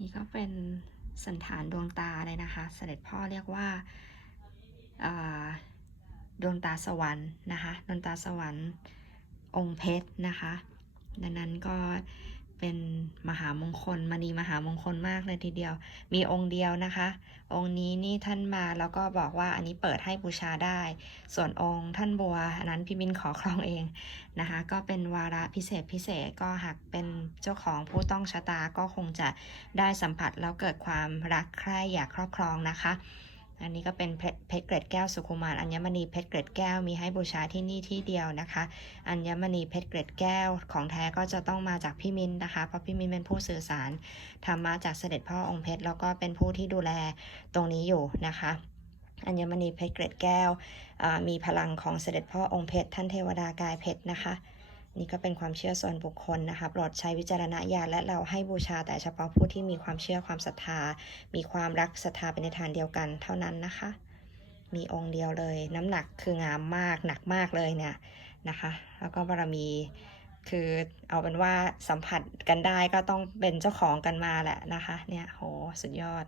นี่ก็เป็นสันฐานดวงตาเลยนะคะ เสด็จพ่อเรียกว่าาดวงตาสวรรค์นะคะ ดวงตาสวรรค์องค์เพชรนะคะ ดังนั้นก็ เป็นมหามงคลมณีมหามงคลมากเลยทีเดียว มีองค์เดียวนะคะ องค์นี้นี่ท่านมาแล้วก็บอกว่าอันนี้เปิดให้บูชาได้ ส่วนองค์ท่านบัวอันนั้นพี่มินขอครองเองนะคะ ก็เป็นวาระพิเศษพิเศษก็หากเป็นเจ้าของผู้ต้องชะตาก็คงจะได้สัมผัสแล้วเกิดความรักใคร่อยากครอบครองนะคะ อันนี้ก็เป็นเพชรเกร็ดแก้วสุขุมารอัญมณีเพชรเกร็ดแก้วมีให้บูชาที่นี่ที่เดียวนะคะ อัญมณีเพชรเกร็ดแก้วของแท้ก็จะต้องมาจากพี่มินนะคะ เพราะพี่มินเป็นผู้สื่อสารธรรมะจากเสด็จพ่อองค์เพชรแล้วก็เป็นผู้ที่ดูแลตรงนี้อยู่นะคะอัญมณีเพชรเกร็ดแก้วมีพลังของเสด็จพ่อองค์เพชรท่านเทวดากายเพชรนะคะ นี่ก็เป็นความเชื่อส่วนบุคคลนะคะโปรดใช้วิจารณญาณและเราให้บูชาแต่เฉพาะผู้ที่มีความเชื่อความศรัทธา มีความรักศรัทธาเป็นในทานเดียวกันเท่านั้นนะคะ มีองค์เดียวเลย น้ำหนักคืองามมากหนักมากเลยเนี่ยนะคะ แล้วก็บารมีคือเอาเป็นว่าสัมผัสกันได้ก็ต้องเป็นเจ้าของกันมาแหละนะคะ เนี่ยโหสุดยอด